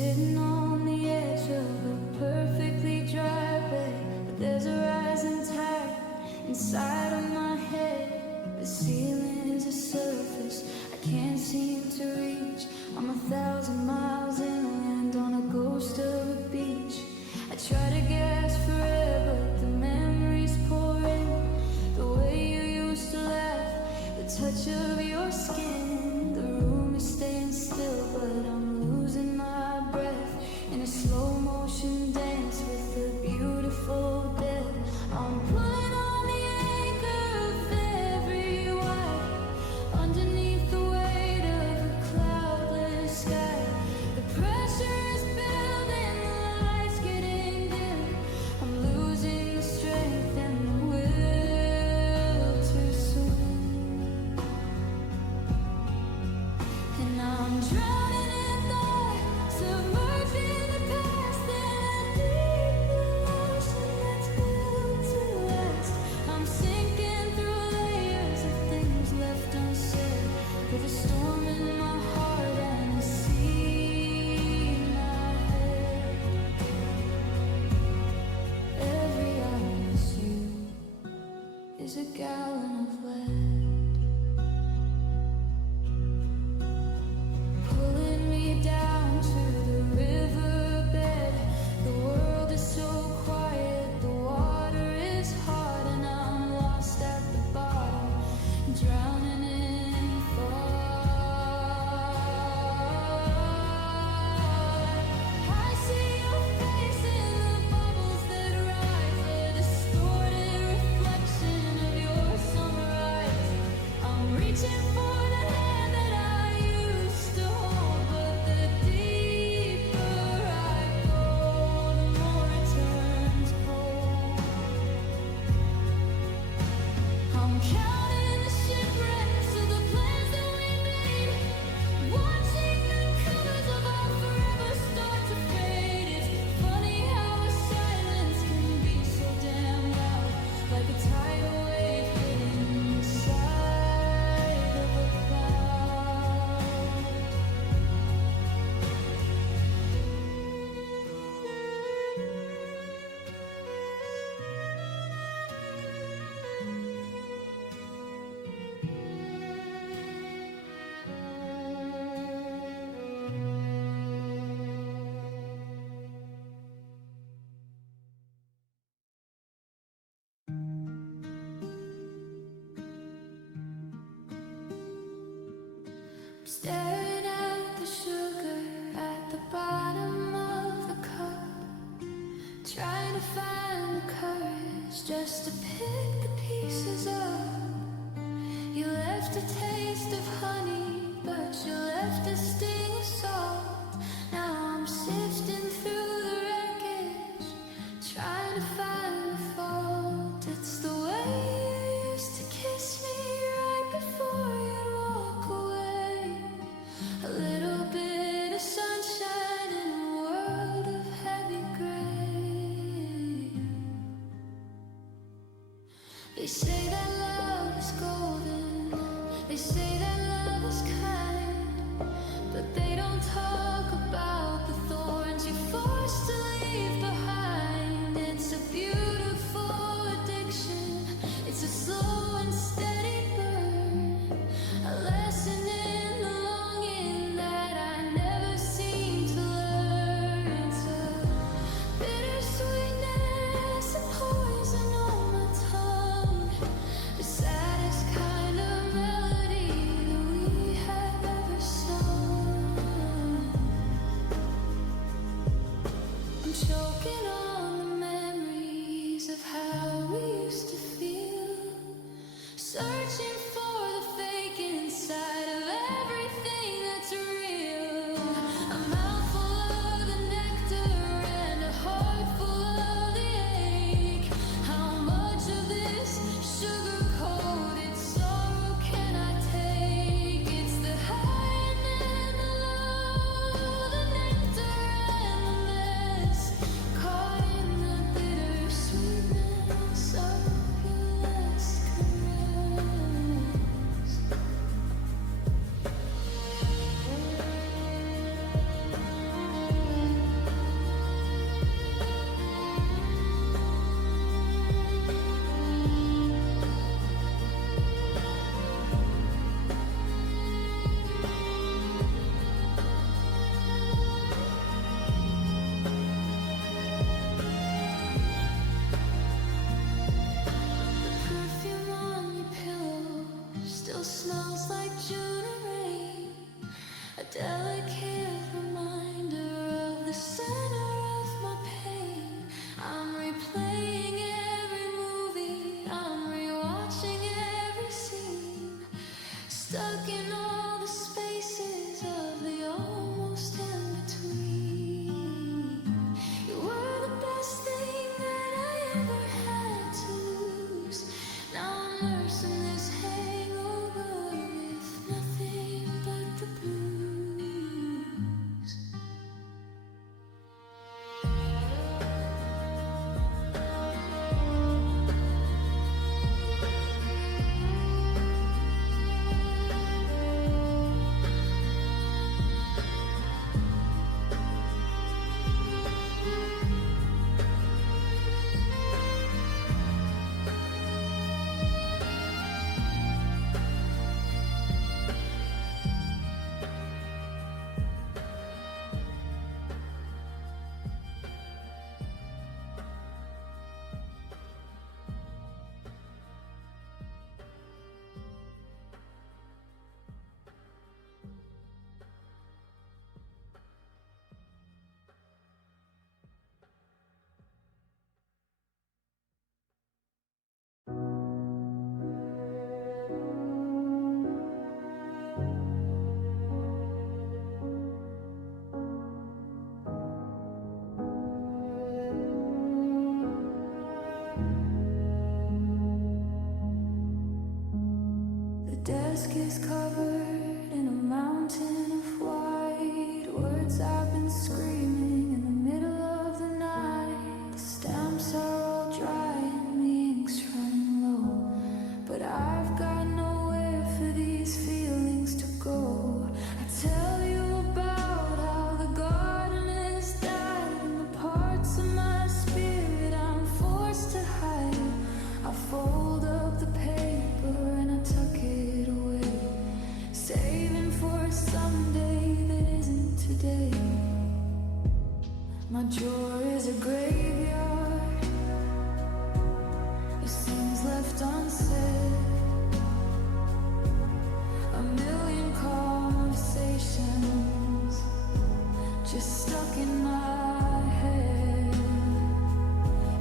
sitting on the edge of a perfectly dry bed, but there's a rising tide inside of my head. The ceiling's a surface I can't seem to reach. I'm 1,000 miles inland on a ghost of a beach. I try to gasp for air, but the memories pour in. The way you used to laugh, the touch of your skin. The room is staying still, but I'm losing my breath in a slow motion dance with the beautiful dead. I'm pulling on the anchor of every wire underneath the weight of a cloudless sky. The pressure is building, the lights getting dim. I'm losing the strength and the will to swim. And I'm drowning in thought, submerged in the past, in a deep blue ocean that's built to last. I'm sinking through layers of things left unsaid, with a storm in my heart and a sea in my head. Every hour is you is a gallon of lead, pulling me down to the riverbed. The world is so quiet, the water is hard, and I'm lost at the bottom, drowning in thought. I see your face in the bubbles that rise, a distorted reflection of your summer eyes. I'm reaching for the hand that I used to hold, but the deeper I go, the more it turns cold. I'm counting the shipwrecks of the plans that we made, watching the colors of our forever start to fade. It's funny how a silence can be so damn loud, like a tidal wave hitting the side of a cloud. Staring at the sugar at the bottom of the cup, trying to find the courage just to pick the pieces up. You left a taste of honey, but you left a sting of salt. Now I'm sifting through the wreckage, trying to find the fault. It's the way you used to kiss me right before you'd walk away. A little bit of sunshine in a world of heavy gray. They say that love is golden, they say that love is kind, but they don't talk about the thorns you're forced to leave behind. It's a beautiful addiction, it's a slow and steady burn, a lesson in the longing that I never seem to learn. It's a bittersweetness, a poison on my tongue, the saddest kind of melody smells like June and rain, a delicate reminder of the center of my pain. I'm replaying every movie, I'm rewatching every scene, stuck in all the spaces of the almost in between. You were the best thing that I ever had to lose. Now I'm nursing this hangover with nothing but the blues. The desk is covered in a mountain of white words I've been screaming in the middle of the night. The stamps are all dry and the ink's running low, but I've got nowhere for these feelings to go. I tell you about how the garden has died and the parts of my spirit I'm forced to hide. I fold up the paper and I tuck it away, saving for a someday that isn't today. My drawer is a graveyard of scenes left unsaid, a million conversations just stuck in my head.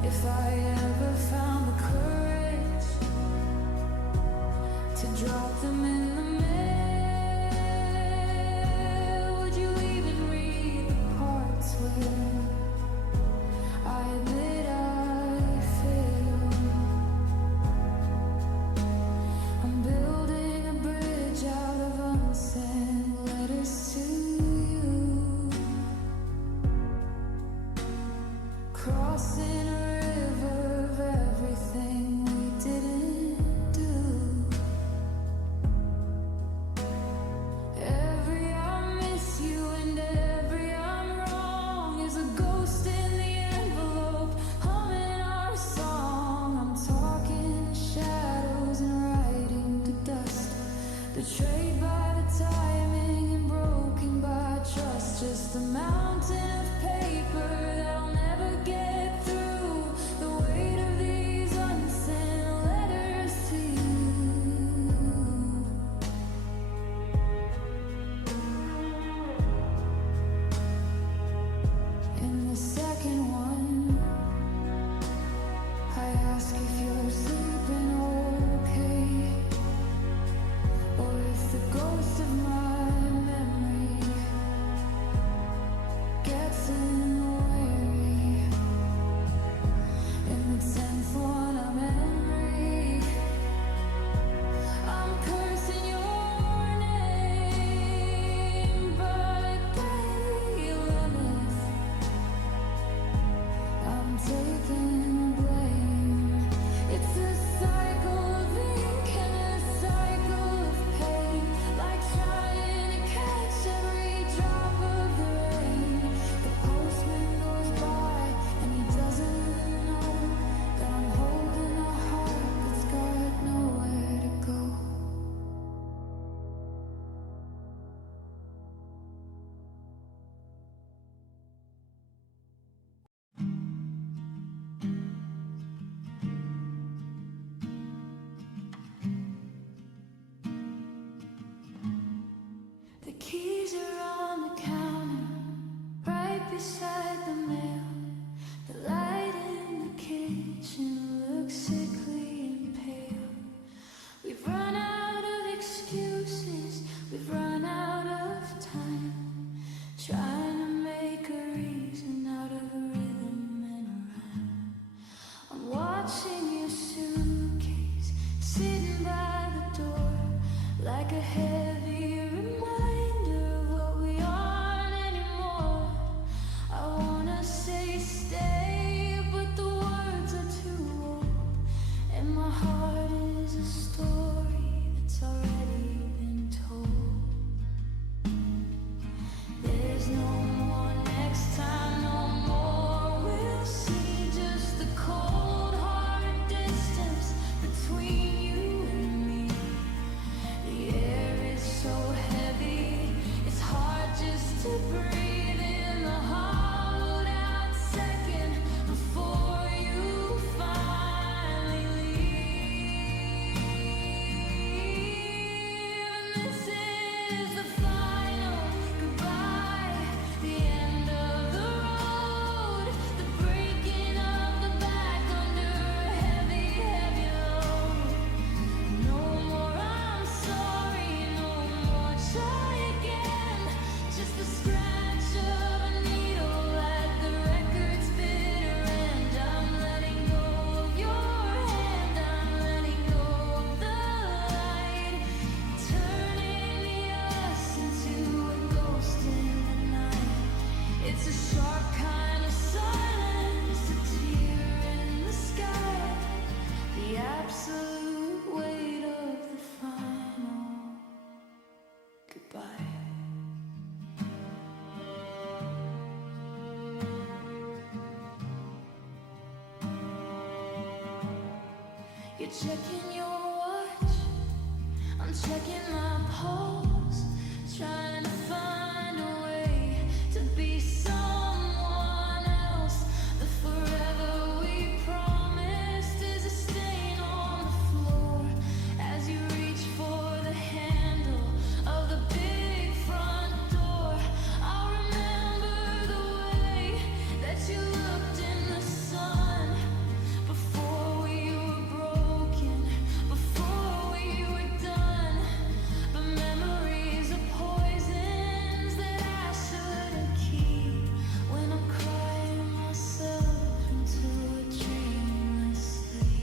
If I ever found the courage to drop them in the mail, would you even read the parts where I admit I failed? I'm building a bridge out of unsent letters to you, crossing a river of everything we didn't do. Every I miss you and every I'm wrong is a ghost in the envelope, humming our song. I'm talking shadows and writing to dust, betrayed by the timing and broken by trust. Just a mountain of paper that I'll never get through, the weight of these unsent letters to you. In the second one, I ask if you're sleeping okay, or if the ghost of my memory gets in the way. freezer on the counter, right beside the mail. The light in the kitchen looks sickly and pale. We've run out of excuses, we've run out of time, trying to make a reason out of a rhythm and a rhyme. I'm watching your suitcase sitting by the door, like a heavy reminder of what we aren't anymore. I wanna say stay, but the words are too old, and my heart is a story that's already been told. There's no more next time, no more. We'll see just the cold hard distance between you and me. The air is so heavy, it's hard just to breathe in the hollowed out second before you finally leave. And this is the final goodbye, the end of the road, the breaking of the back under a heavy, heavy load. No more I'm sorry, no more try again. Just the scratch of a needle at the record's bitter end. I'm letting go of your hand, I'm letting go of the light, turning us into a ghost in the night. It's a sharp kind of silence, a tear in the sky, the absolute weight of the final goodbye. You're checking your watch, I'm checking my pulse, trying to find a way to be someone else. The forever we promised is a stain on the floor as you reach for the handle of the big front door. I'll remember the way that you looked in the sun before we were broken, before we were done. But memories are poisons that I shouldn't keep when I'm crying myself into a dreamless sleep.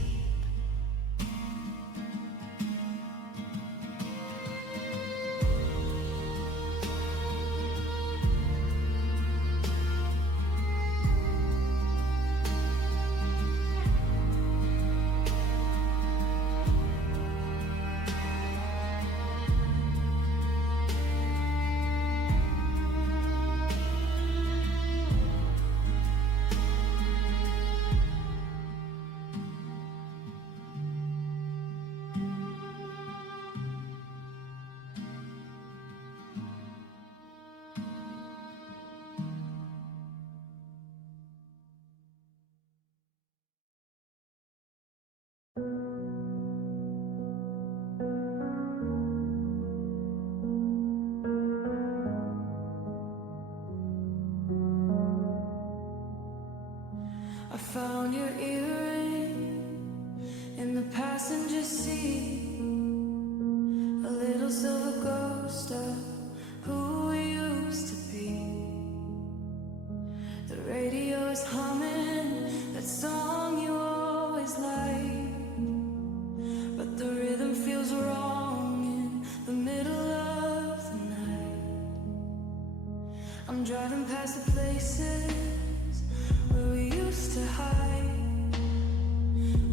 I found your earring in the passenger seat, a little silver ghost of who we used to be. The radio is humming that song you always liked, but the rhythm feels wrong in the middle of the night. I'm driving past the places where we used to hide,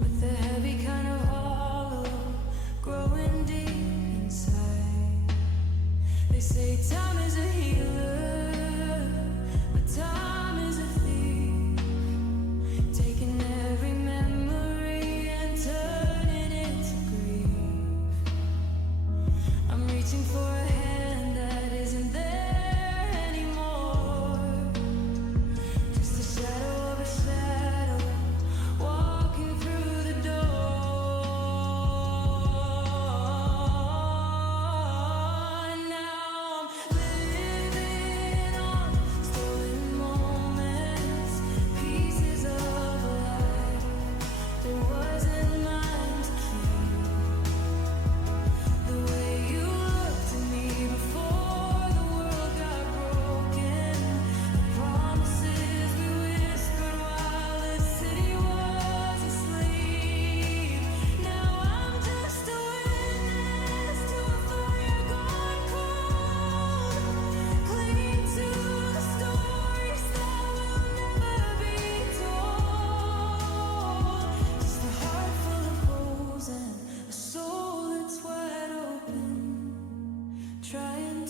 with the heavy kind of hollow growing deep inside. They say time is a healer, but time is a thief, taking every memory and turning it to grief. I'm reaching for a hand that isn't there anymore, just a shadow of a shadow walking through the door. And now I'm living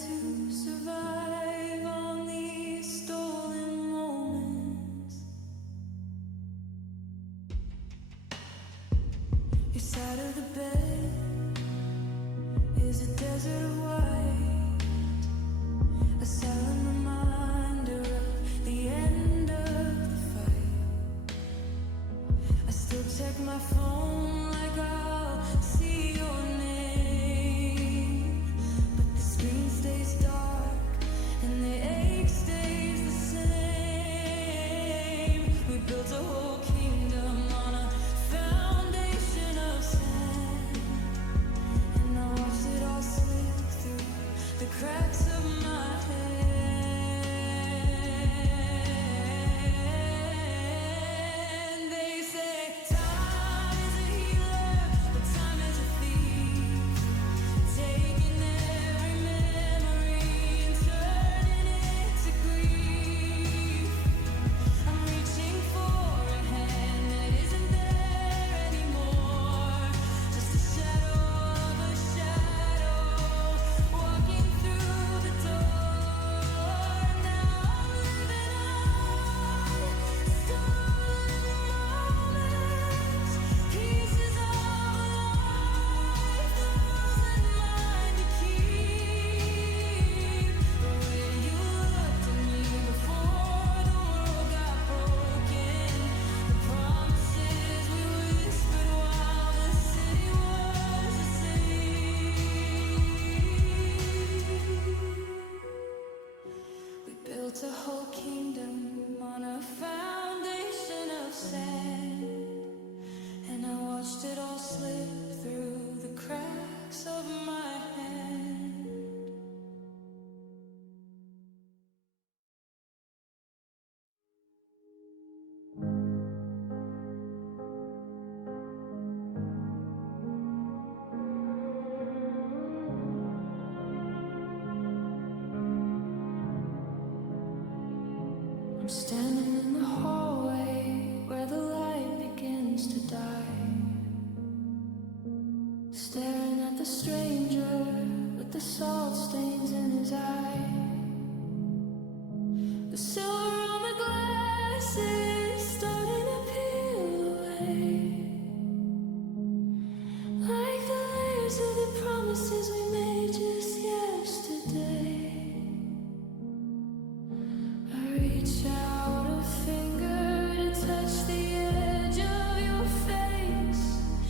to survive on these stolen moments. Your side of the bed is a desert of white, a silent reminder of the end of the fight. I still check my phone like I'll see your name, but the screen stays dark and the ache stays the same. We built a whole kingdom on a foundation of sand, and I watched it all slip through the cracks of my hand. They say time is a healer, but time is a thief, taking every memory and turning it to grief. I'm reaching for a hand that isn't there anymore, just a shadow of a shadow walking through the door. Now I'm living on stolen moments, pieces of a life that wasn't mine to keep. The way you looked at me before the world got broken, the promises we whispered while the city was asleep. We built a whole kingdom on a foundation of sand, and I watched it all slip through the cracks of my hand. I'm standing in the hallway where the light begins to die, staring at the stranger with the salt stains in his eye. The silver on the glass is starting to peel away, like the layers of the promises we made just yesterday. I reach out a finger to touch the edge of your face,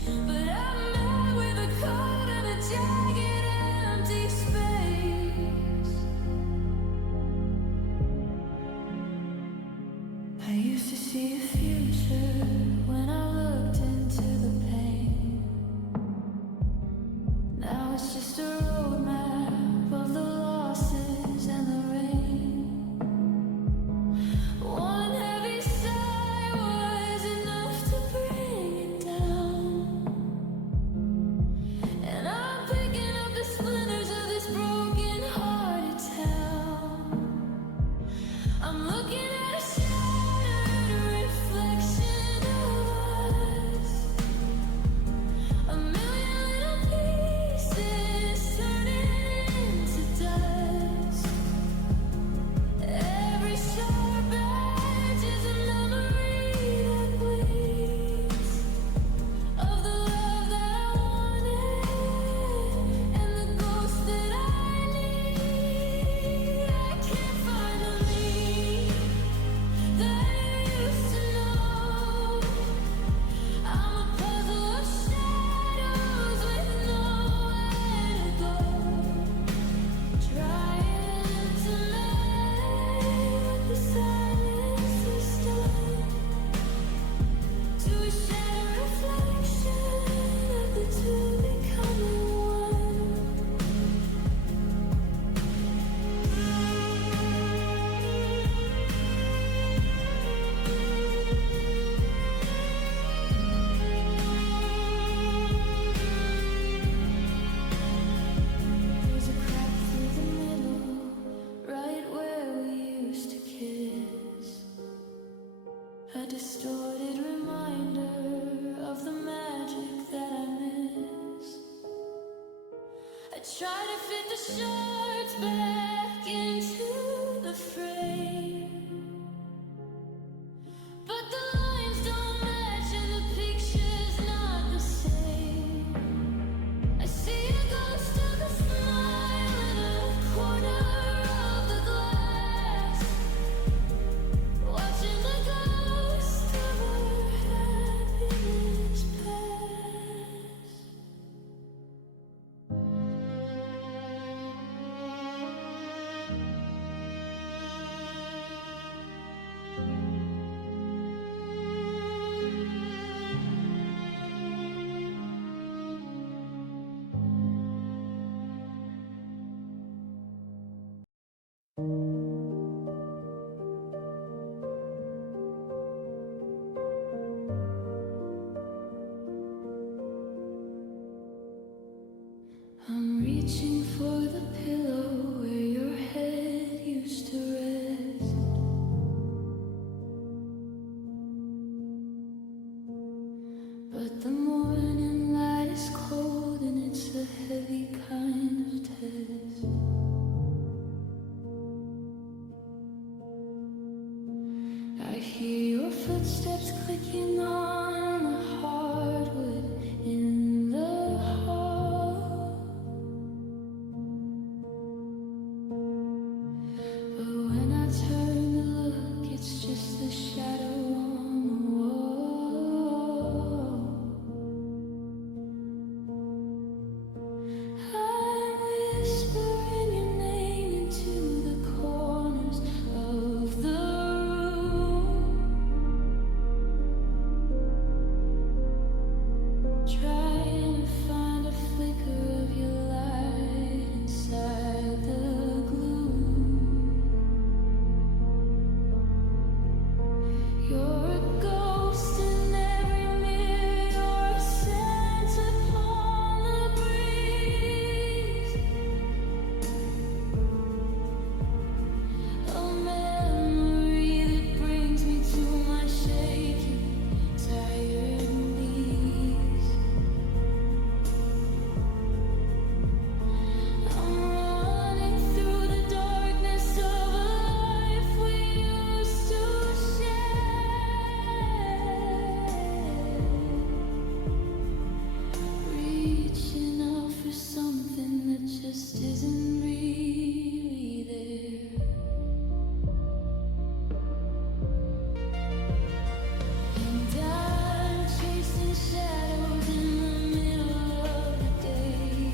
but I'm met with a cold and a jagged empty space. I used to see a future when I looked into the pain. Now it's just a roadmap of the losses and the rain. One heavy sigh was enough to bring it down, and I'm picking up the splinters of this broken-hearted town. I'm looking at a shattered reflection of us, a million little pieces turning into dust. Every sharp edge is a memory that bleeds, of the love that I wanted and the ghost that I need. I can't find the me that I used to know. I'm a puzzle of shadows with nowhere to go, trying to make the silence done to a shadow reflection of the two becoming one. There's a crack through the middle, right where we used to kiss, a distorted reminder of the magic that I miss. I try to fit the shards back into the frame. But the lines don't match and the picture's not the same. I see a ghost of a smile in a corner of the glass, watching the ghost of our happiness pass. I'm reaching for the pillow where your head used to rest. But the morning light is cold and it's a heavy kind of test. I hear your footsteps clicking on the hardwood in the hall. But when I turn to look, it's just a shadow on the wall. I'm whispering your name into the corners of the room, trying to find a flicker of your light inside the gloom. You're a ghost in every mirror, you're a scent upon the breeze, a memory that brings me to my shaking, tired knees. I'm running through the darkness of a life we used to share, reaching out for something that just isn't really there. And I'm chasing shadows in the middle of the day,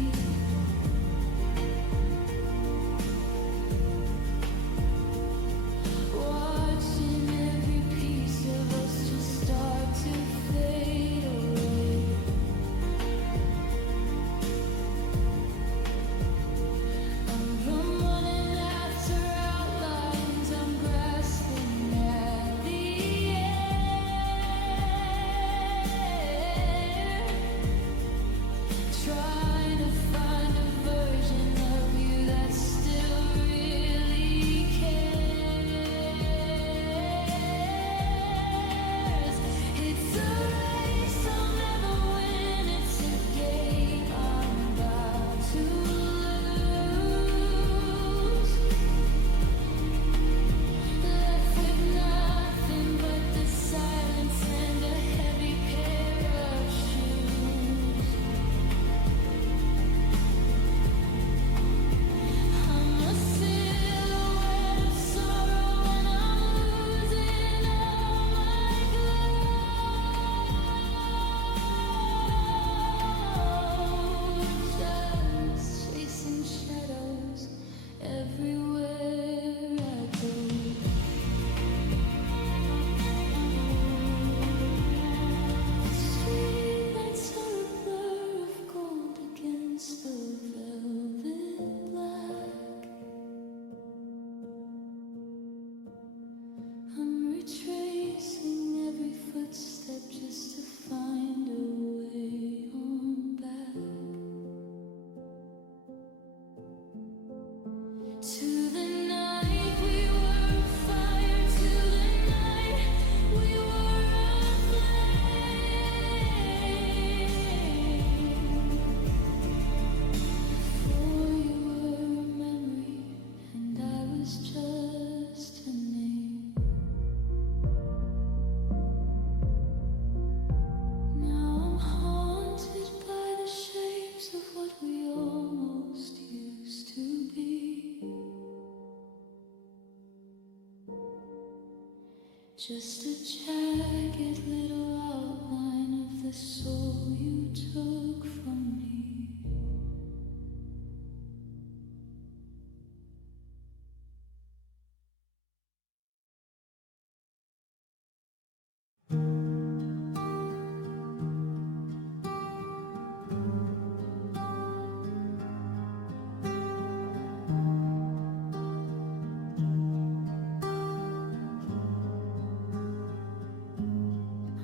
watching every piece of us just start to fade away. I'm running after outlines, I'm grasping at the air, trying to find a version of you that still really cares. It's a race I'll never win, it's a game I'm about to lose, left with nothing but the silence and a heavy pair of shoes. I'm a silhouette of sorrow and I'm losing all my glow, just chasing shadows everywhere I go. Streetlights are a blur of gold against the velvet black. I'm retracing every footstep just to find a way on back to the night we were fire, to the night we were aflame. Before you were a memory, Just a jagged little outline of the soul you took from me.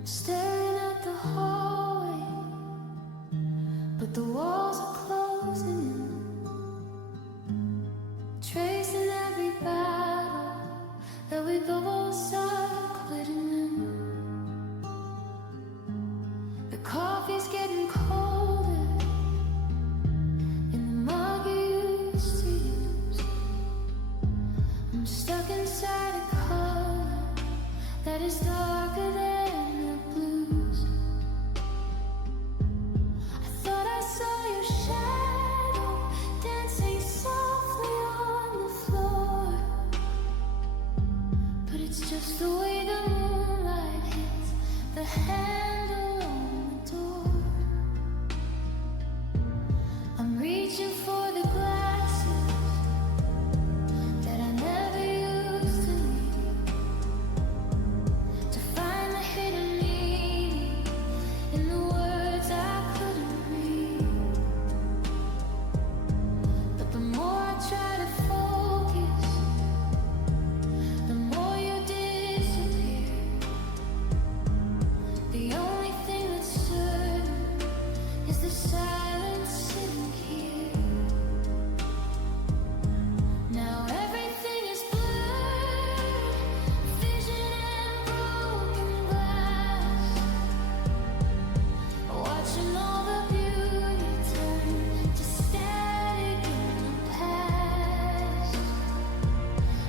Staring at the hallway, but the walls are closing in, tracing every battle that we both started quitting in. The coffee's getting colder in the mug you used to use. I'm stuck inside a color that is darker than just the way the moonlight hits the handle on the door. I'm reaching for the glasses that I never used to need, to find the hidden meaning in the words I couldn't read. But the more I try to focus, the more you disappear. The only thing that's certain is the silence sitting here. Now everything is blurred, vision and broken glass. Watching all the beauty turn to static in the past.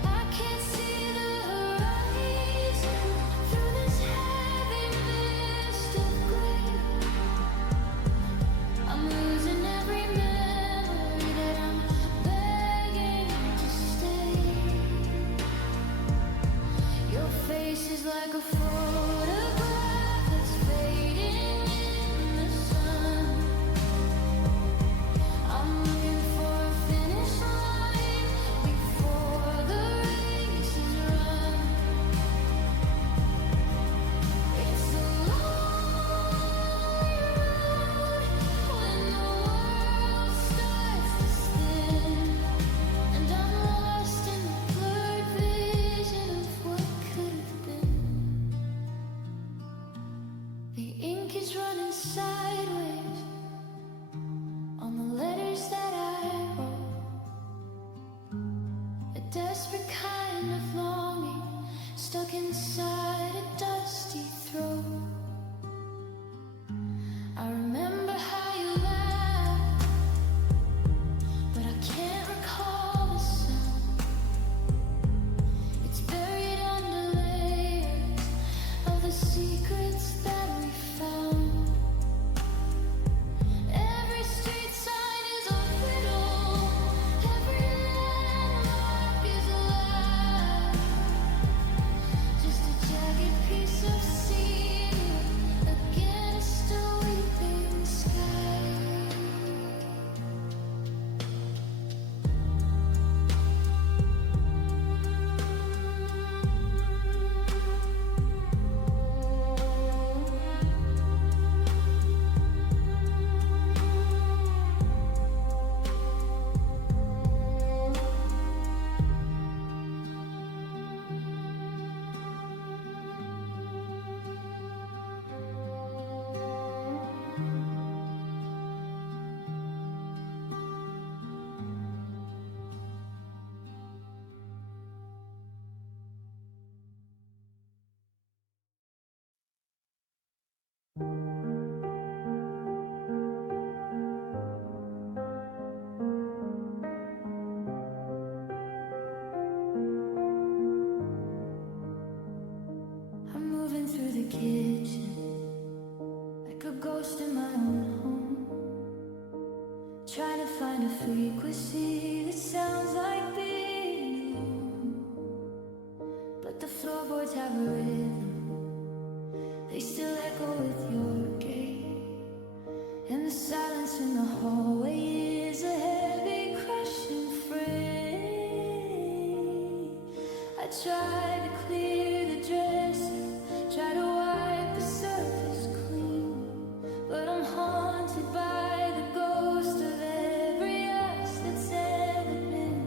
I can't see the horizon through this heavy mist of gray. I'm losing every memory that I'm begging to stay. Your face is like a photograph that's fading in the sun. I'm looking for a finish line before the race is run. It's a lonely road when the world starts to spin, and I'm lost in the blurred vision of what could have been. The ink is running sideways on the letters that I wrote. A desperate kind of longing stuck inside a dusty throat. I remember how you laughed, but I can't recall the sound. It's buried under layers of the secrets that we found. Every street sign is a riddle, every landmark is a lie. Just a jagged piece of scenery against a weeping sky. I'm moving through the kitchen like a ghost in my own home, trying to find a frequency that sounds like being alone. But the floorboards have a rhythm try to clear the dresser, try to wipe the surface clean, but I'm haunted by the ghost of every us that's ever been.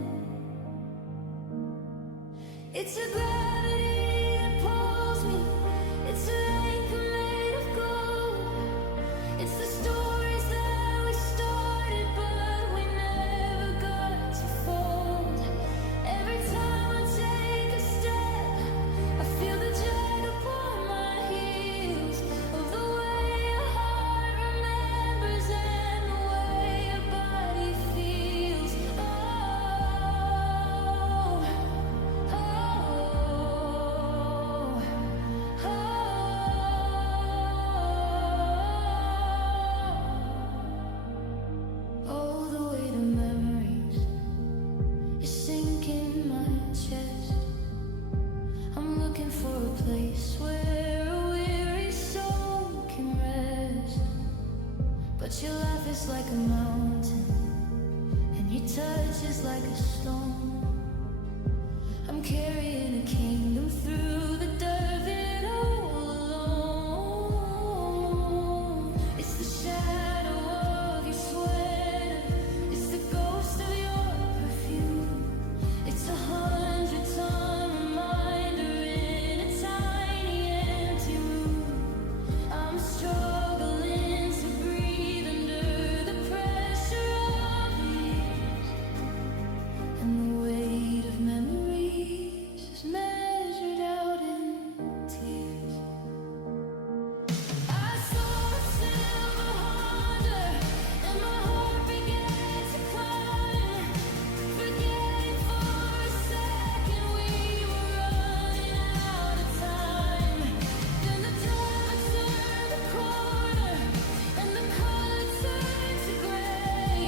It's a gravity that pulls me, it's an anchor made of gold. It's the stories that we started but we never got to fold. Every time I take a step, I feel the drag upon my heels of the way your heart remembers and the way your body feels. Oh, oh, oh. Oh, the weight of memories is sinking my chest. I'm looking for a place where a weary soul can rest. But your laugh is like a mountain, and your touch is like a stone. I'm carrying a kingdom through the desert all alone. It's the shadow of your sweater, it's the ghost of your perfume. It's 100-ton reminder in a tiny empty room. I'm struggling to breathe under the pressure of years, and the weight of memories is measured out in tears. I saw a silver Honda and my heart began to climb, forgetting for a second we were running out of time. Then the driver turned the corner and the color turned to gray,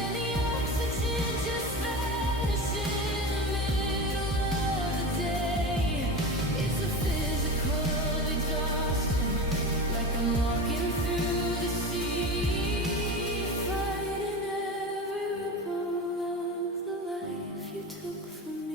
and the oxygen just vanished in the middle of the day. It's a physical exhaustion, like I'm walking through the sea, fighting every ripple of the life you took from me.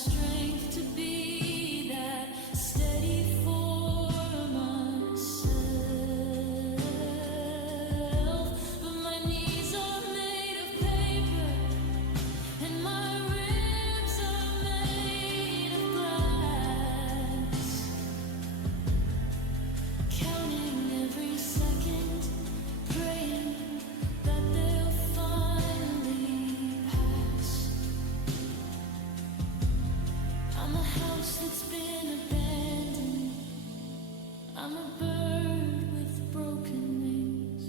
strength to be that steady for myself. But my knees are made of paper, and my ribs are made of glass. Counting every second, praying that they'll finally pass. I'm a house that's been abandoned. I'm a bird with broken wings.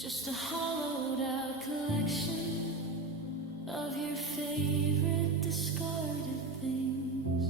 Just a hollowed out collection of your favorite discarded things.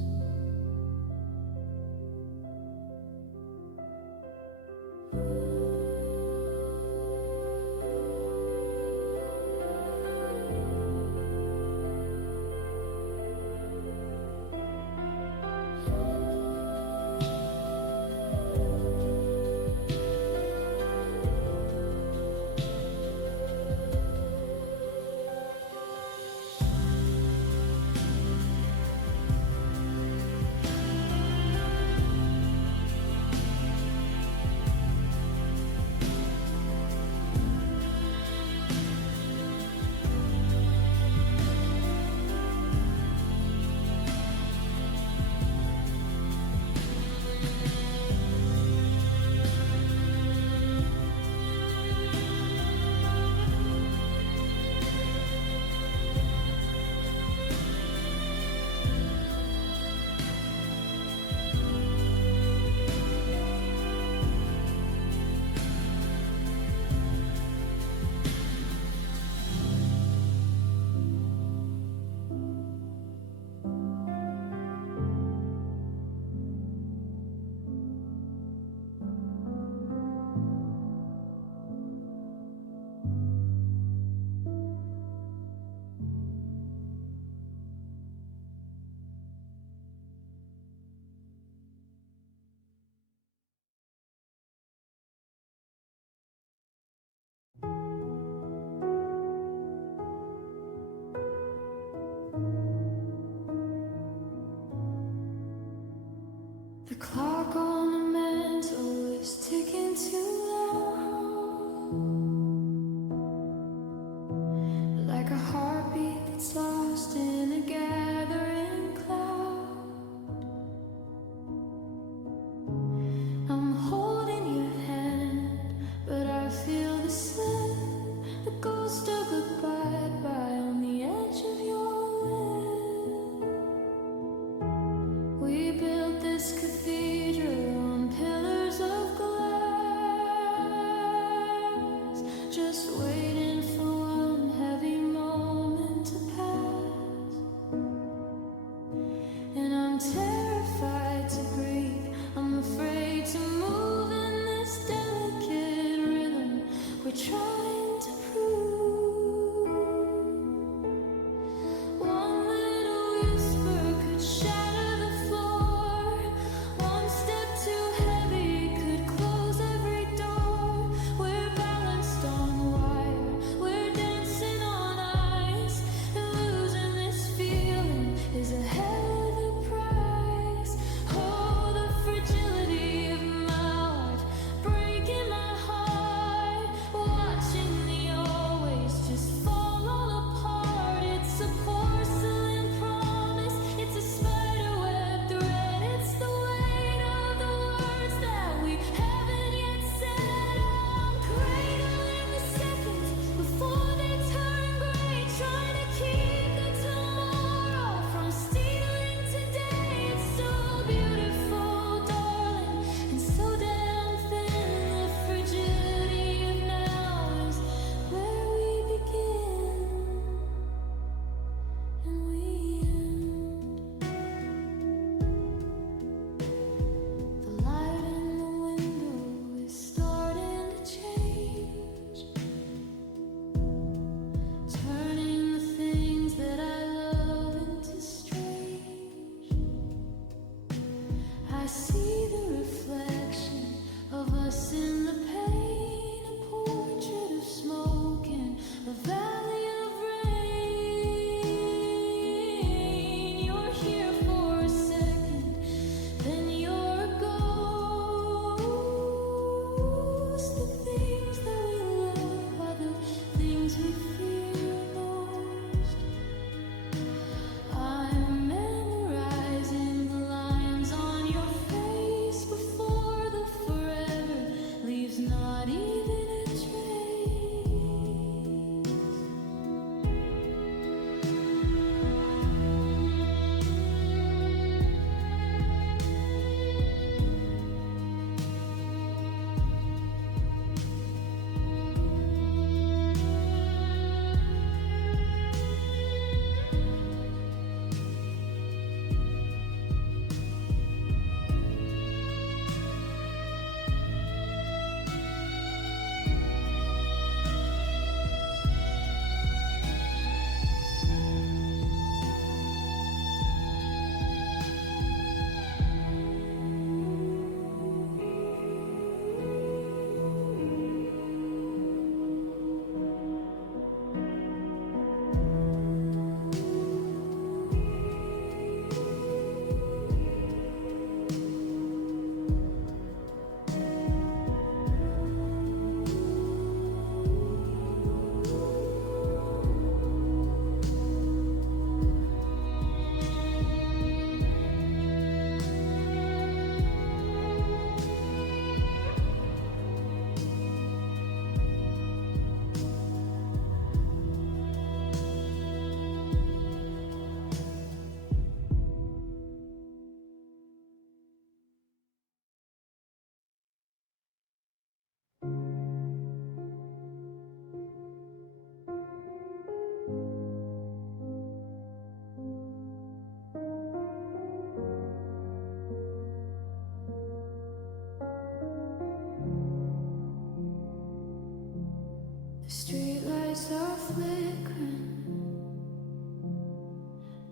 lights are flickering,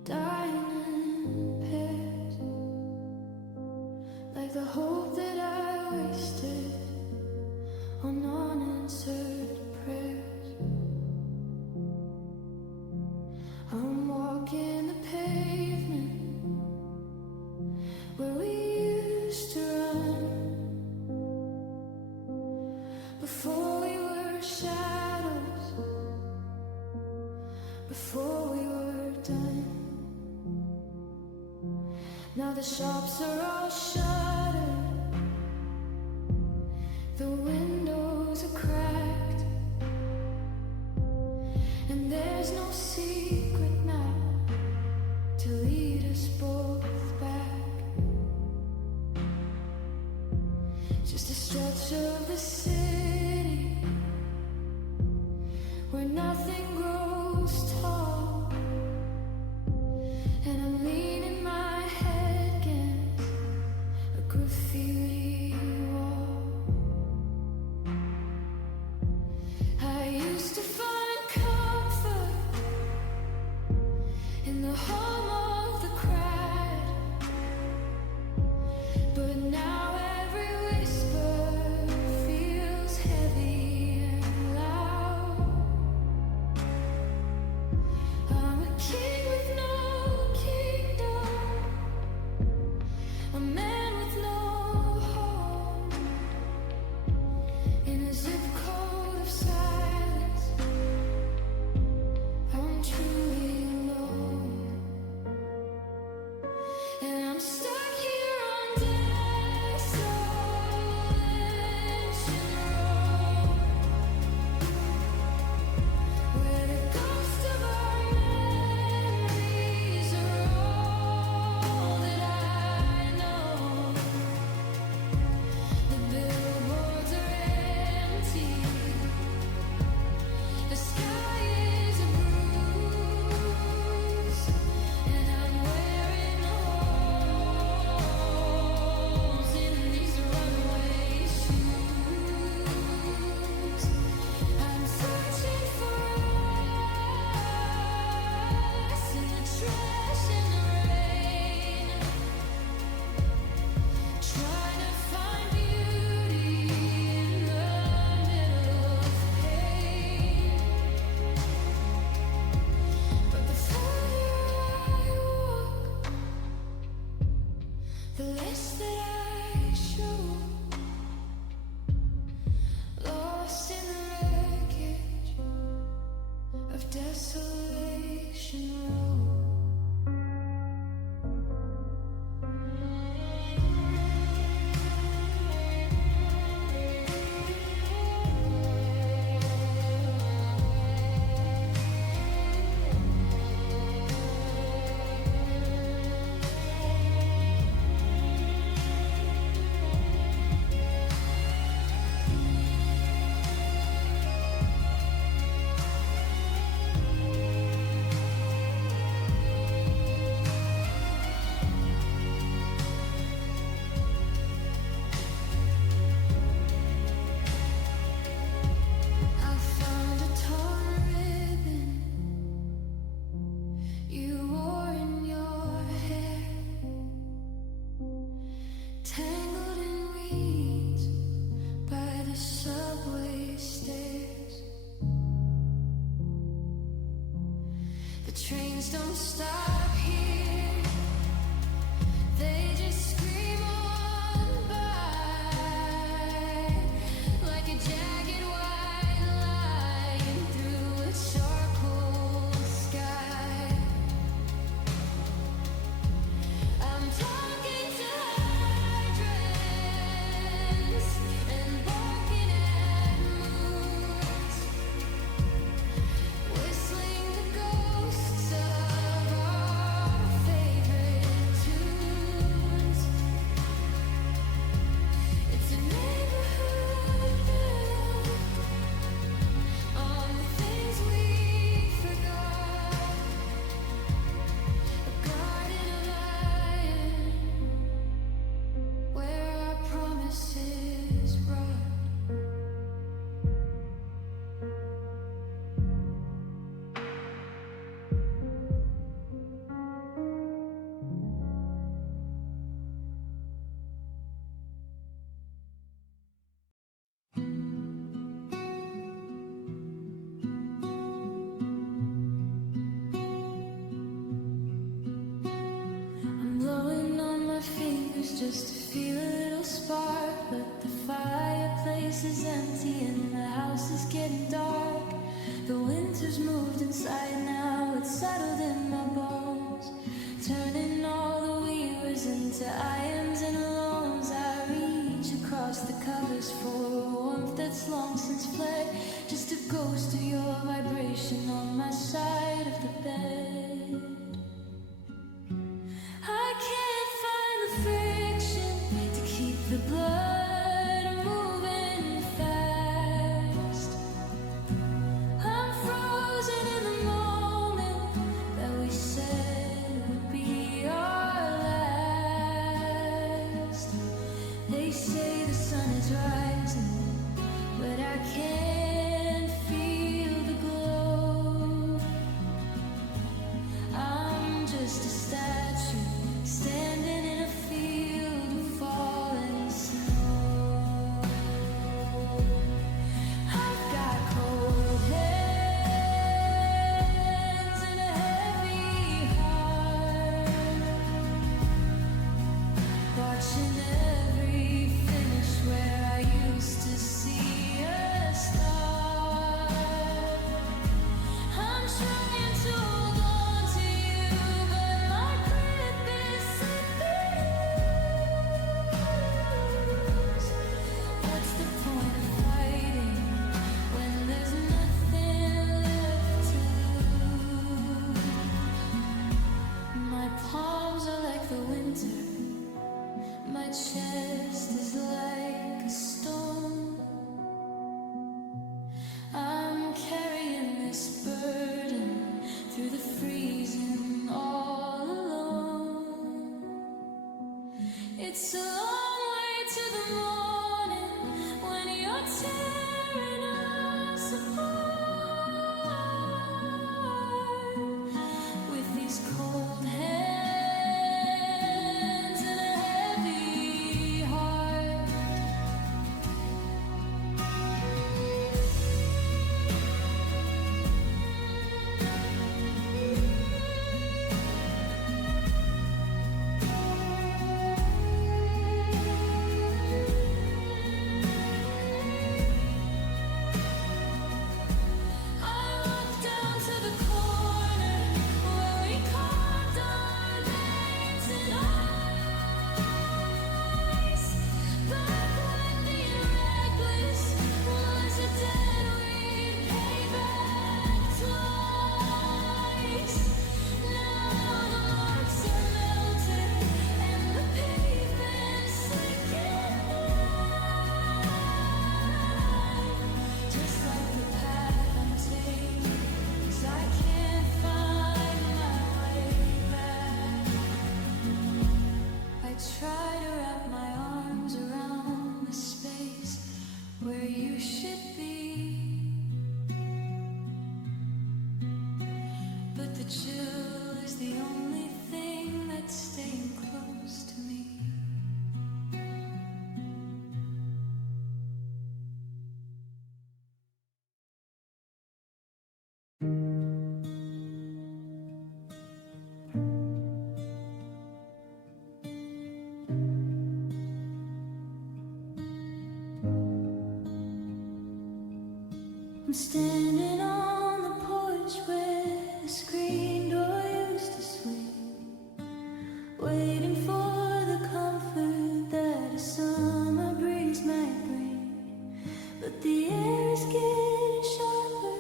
dying in pairs, like the hope that I wasted on unanswered prayers. I'm walking the pavement where we used to run before we were shadows, before we were done. Now the shops are all shuttered, the windows are cracked, and there's no secret now to lead us both back. Just a stretch of the city where nothing grows tall, and I'm leaning my head against a graffiti wall. I used to find comfort in the home of the crowd, but now every whisper feels heavy and loud. I'm a king with no kingdom, a man with no home, in a zip code of silence. I'm truly alone, and I'm stuck here on Desolation Road, where the ghosts of our memories are all that I know. The billboards are empty, the sky is a bruise, and I'm wearing holes in these runaway shoes. I'm searching for us in the trash and the rain, trying to find beauty in the middle of pain. But the farther I walk, the less that I show, lost in the wreckage of Desolation Road. I found a torn ribbon you wore in your hair, tangled in weeds by the subway stairs. The trains don't stop here, they just scream on by, like a jagged white line through a charcoal sky. I'm talking to hydrants and barking at moons, whistling to ghosts of our breeze just to feel a little spark. But the fireplace is empty and the house is getting dark. The winter's moved inside now, it's settled in my bones, turning all the weavers into irons and alones. I reach across the covers for a warmth that's long since fled, just a ghost of your vibration on my side of the bed. I can't find the friction to keep the blood moving fast. I'm frozen in the moment that we said would be our last. They say the sun is rising, but I can't feel the glow. I'm just a statue standing in a field of falling snow. I've got cold hands and a heavy heart, watching every finish where I used to see a star. I'm trying to hold on to you, but my grip is slipping loose. What's the point of fighting when there's nothing left to lose? My palms are like the winter, my chest is like a stone. I'm carrying this burden through the freezing all alone. It's a long way to the morning when you're tearing us apart with these cold hands and a heavy heart. I walk down to the corner where we carved our names in ice. Back when being reckless was a debt we'd pay back twice. Now the marks are melted and the pavement's slinking by, just like the path I'm taking, 'cause I can't find my way back. I try to wrap my arms around the space where you should be, but the chill is the only thing that's staying close to me. I'm standing on the porch where the screen door used to swing, waiting for the comfort that a summer breeze might bring. But the air is getting sharper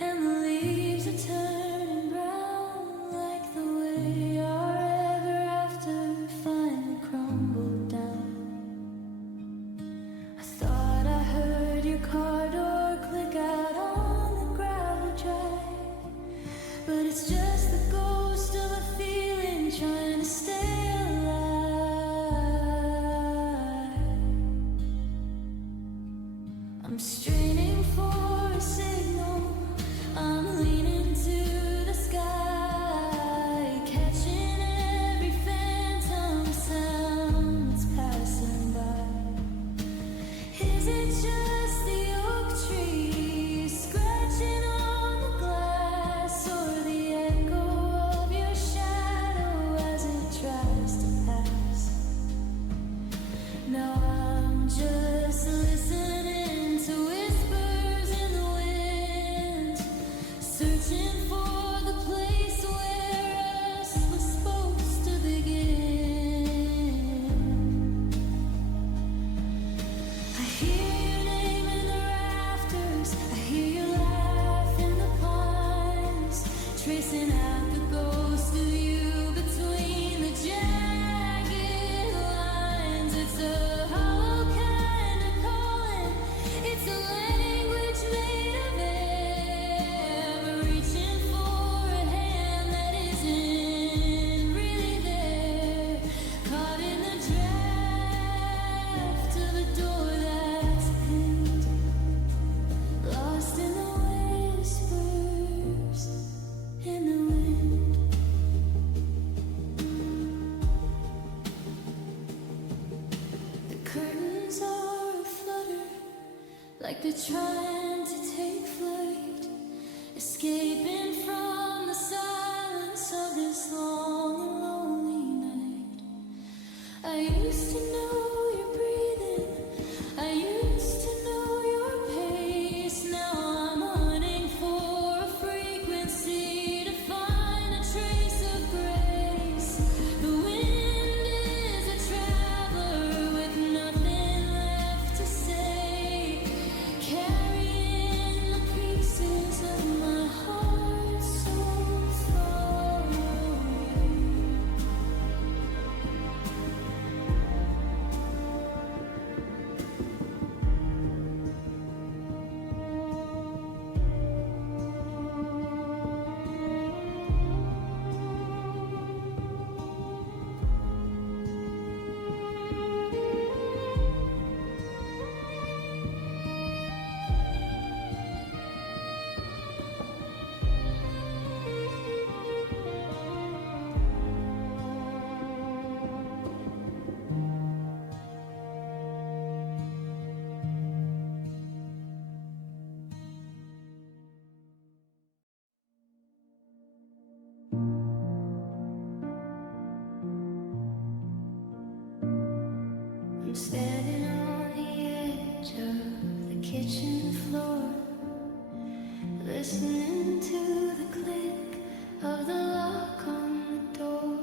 and the leaves are turning brown, like the way our ever after finally crumbled down. I thought I heard your car door click out on the gravel drive, but it's just the ghost of a feeling trying to stay alive. I'm straining for a signal, I'm leaning to the sky, catching like they're trying to take flight, escaping from the silence of this long and lonely night. I used to know your breathing, I used to know your pace. Now I'm hunting for a frequency to find a trace of grace. The wind is a traveler with nothing left to say, carrying the pieces of my heart so far away. I'm standing on the edge of the kitchen floor, listening to the click of the lock on the door.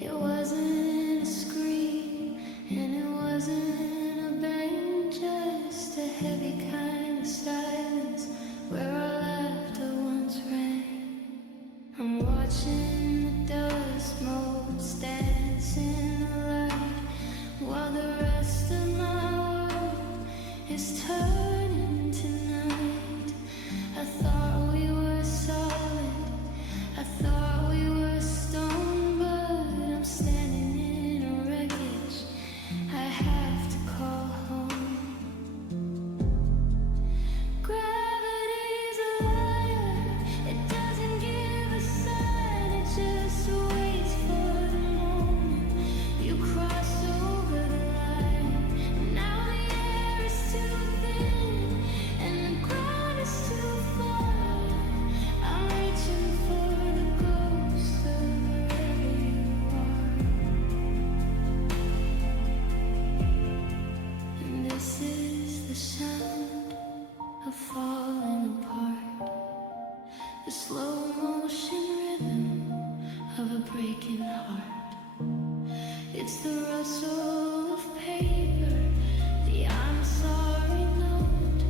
It wasn't a scream and it wasn't a bang, just a heavy kind of silence where our laughter once rang. I'm watching the dust motes dance in the light, while the rest of my world is turning to night. I thought we were solid, I thought we were stone, but I'm standing in a wreckage I have to call home. Gravity's a liar, it doesn't give a sign, it just waits for the moment you cross over the line. Now the air is too thin and the ground is too far. I'm reaching for the ghost of wherever you are. And this is the sound of falling apart, the slow motion rhythm of a breaking heart. It's the rustle of paper, the I'm sorry note,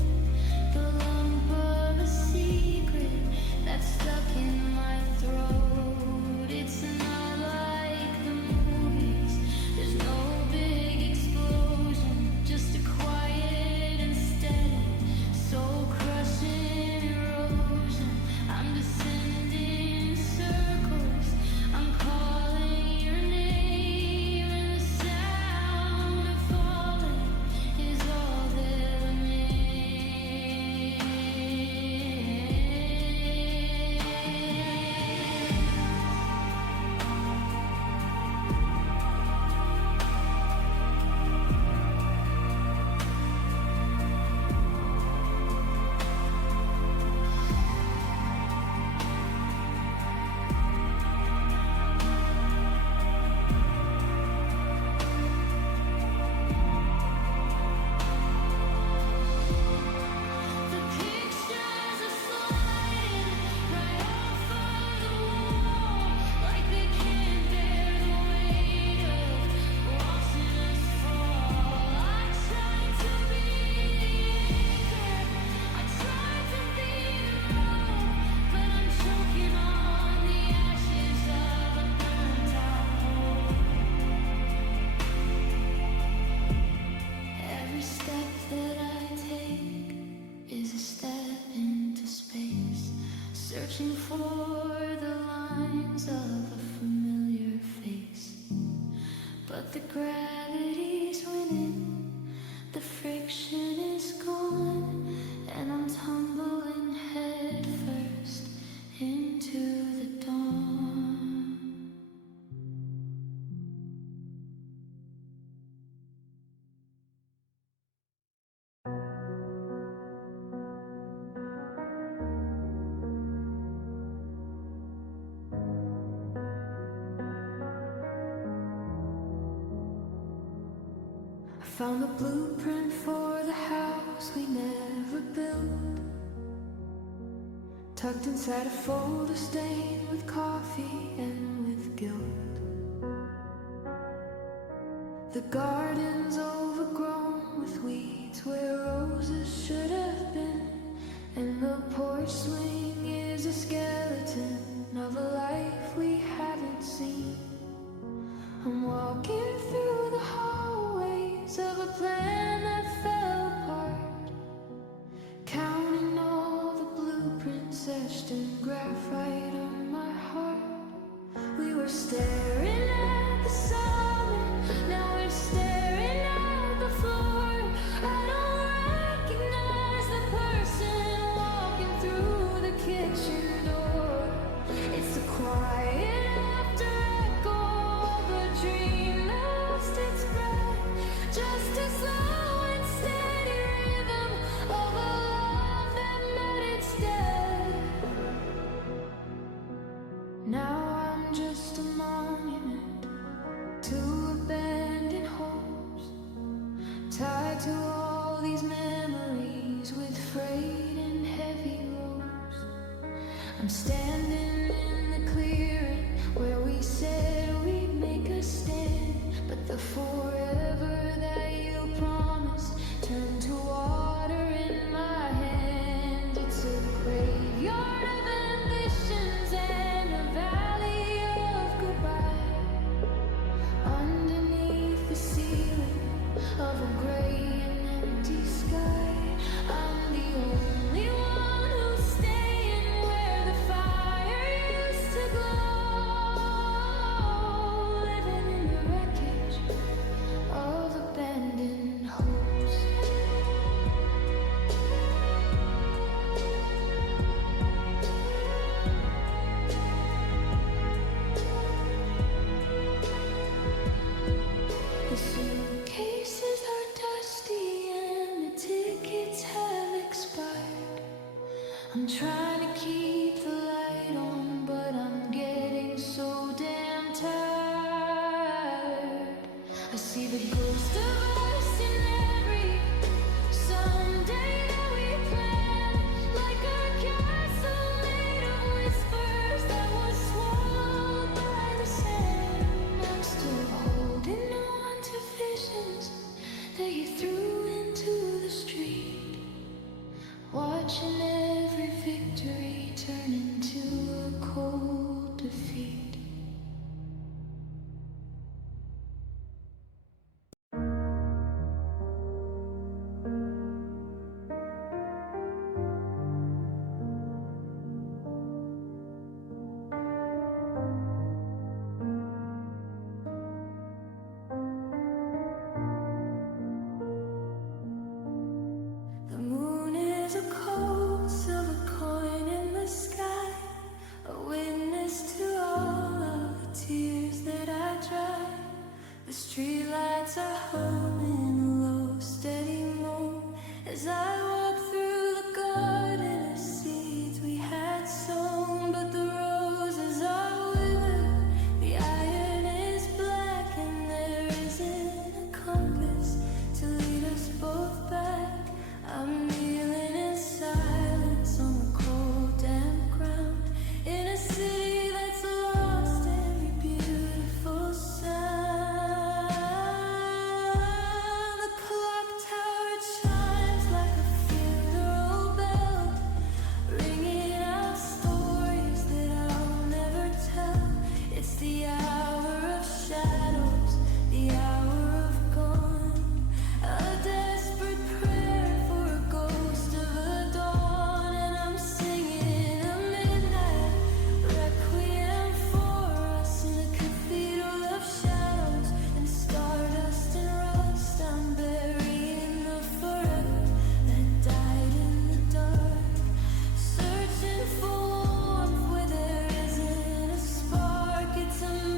the lump of a secret that's stuck in my throat. It's not like the movies, there's no big explosion, just a quiet and steady, soul crushing erosion. I'm descending in circles, I'm calling your name, and the sound of falling is all that remains. The pictures are sliding right off of the wall, like they can't bear the weight of watching us fall. I tried to be the anchor, I tried to be the rope, but I'm choking on the ashes of a burnt out hope. Every step that I take is a step into space, searching for the lines of a familiar face. But the gravity's winning, the friction is gone, and I'm tumbling head first into the dawn. Found the blueprint for the house we never built, tucked inside a folder stained with coffee and with guilt. The garden's overgrown with weeds where roses should have been, and the porch swing is a skeleton of a life we haven't seen. I'm walking through the hallways of a plan that fell apart, counting all the blueprints etched in graphite on my heart. We were staring at the summit, now we're staring at the floor. I don't recognize the person walking through the kitchen door. It's the quiet after echo of a dream lost its breath, just a slow and steady rhythm of a love that met its death. Now I'm just a monument to abandoned homes, tied to all these memories with frayed and heavy ropes. I'm standing in the clearing where we said we'd make a stand, but the forever that you promised turned to water in my hand. It's a graveyard of ambitions and a valley of goodbye, underneath the ceiling of a gray and empty sky. I'm the only one who's staying where the fire used to glow, living in the wreckage of abandoned hopes. The suitcases are dusty and the tickets have expired. I'm trying to keep the light on, but I'm getting so damn tired. I see the ghost of us in every Sunday that we plan, like a castle made of whispers that was swallowed by the sand. I'm still holding on to visions that you threw into the street, watching every victory turn into a cold defeat. The moon is a cold silver coin in the sky, a witness to all of the tears that I dry. The streetlights are humming a low, steady moan as I walk through the garden of seeds we had sown. But the roses are withered, the iron is black, and there isn't a compass to lead us both back. I'm kneeling in silence on the cold, damp ground in a city that's lost every beautiful sound. The clock tower chimes like a funeral bell, ringing out stories that I'll never tell. It's the hour of shadows, the hour of gone, a desperate prayer for a ghost of a dawn. And I'm singing a midnight requiem for us in a cathedral of shadows and stardust and rust. I'm burying the forever that died in the dark, searching for warmth where there isn't a spark. It's a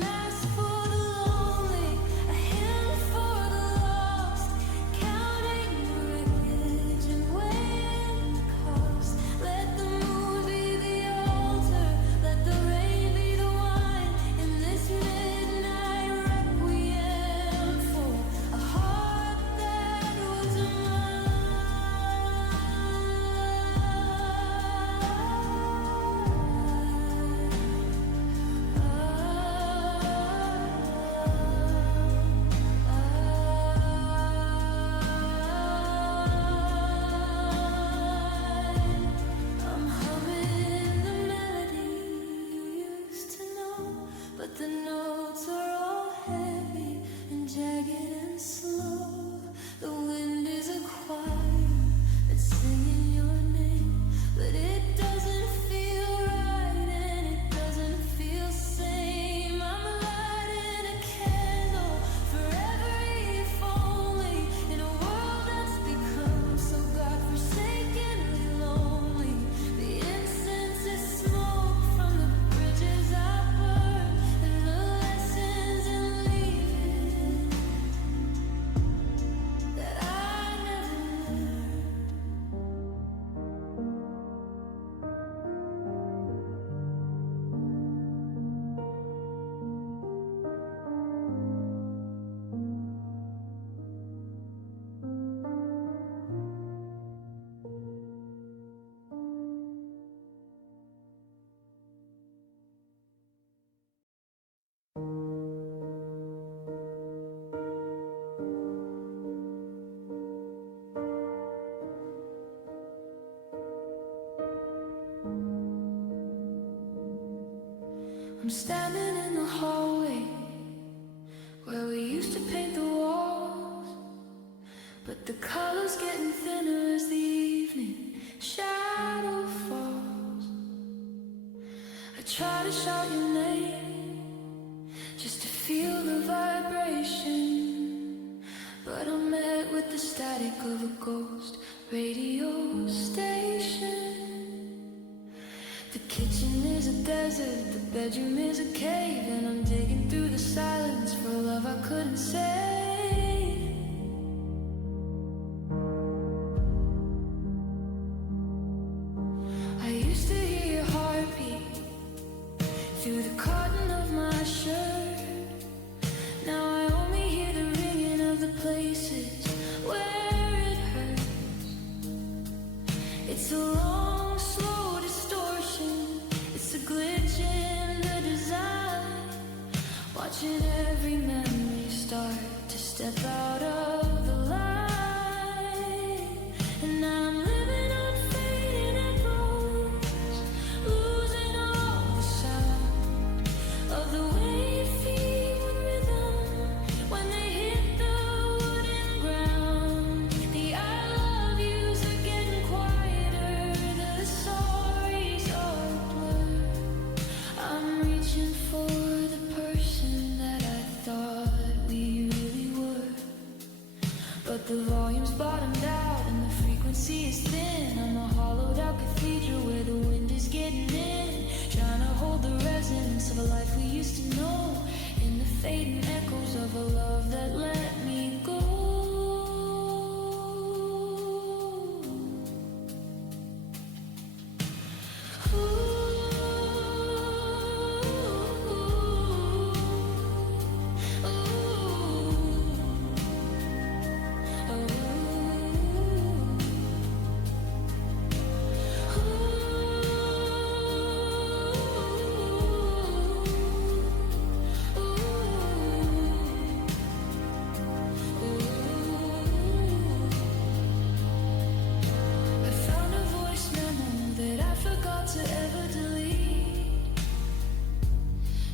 standing in the hallway where we used to paint the walls, but the colors getting thinner as the evening shadow falls. I try to shout your name just to feel the vibration, but I'm met with the static of a ghost radio station. The kitchen is a desert, the bedroom is a cave, and I'm digging through the silence for love I couldn't say. I used to hear your heartbeat through the cotton of my shirt. Now I only hear the ringing of the places where it hurts. It's a long, slow distortion. It's a glitch in the design. Watching every memory start to step out of the line. And I'm living on fading echoes, losing all the sound of the way you feel with rhythm when they hit the wooden ground. The I love yous are getting quieter, the sorries are blurred. I'm reaching for the person that I thought we really were, but the volume's bottomed out and the frequency is thin. I'm a hollowed out cathedral where the wind is getting in, trying to hold the resonance of a life we used to know in the fading echoes of a love that let me go. I found a voice memo that I forgot to ever delete.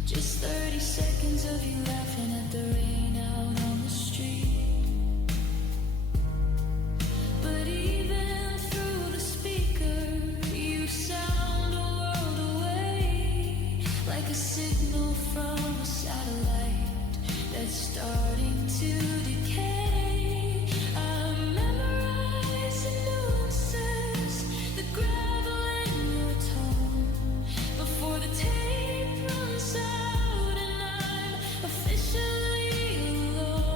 Just 30 seconds of you laughing at the rain out on the street. But even through the speaker, you sound a world away, like a signal from a satellite that's starting to decay. I'm memorizing nuances, the gravel in your tone, before the tape runs out and I'm officially alone.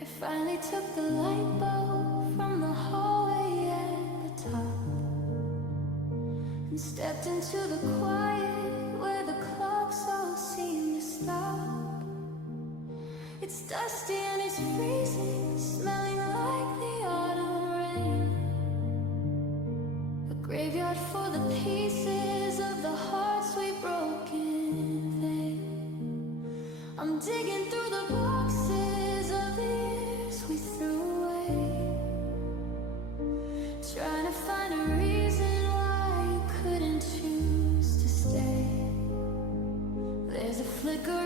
I finally took the light bulb from the hallway at the top and stepped into the quiet where the clocks all seem to stop. It's dusty and it's freezing, smelling like the autumn rain. A graveyard for the pieces of the hearts we broke in vain. I'm digging through the boxes of the years we threw away, trying to find a reason why you couldn't choose to stay. There's a flicker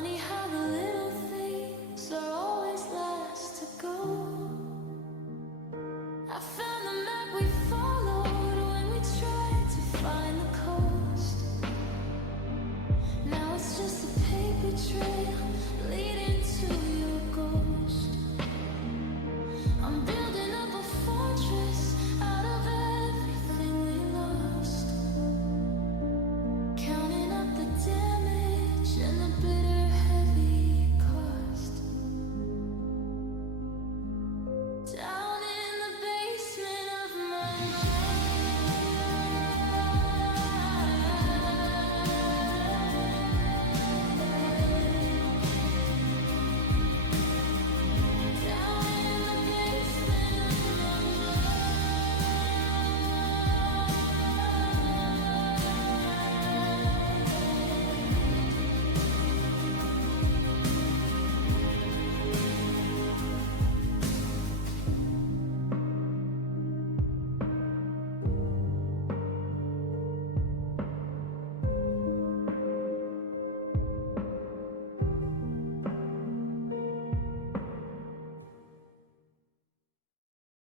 Funny how the little things are always last to go. I found the map we followed when we tried to find the coast. Now it's just a paper trail leading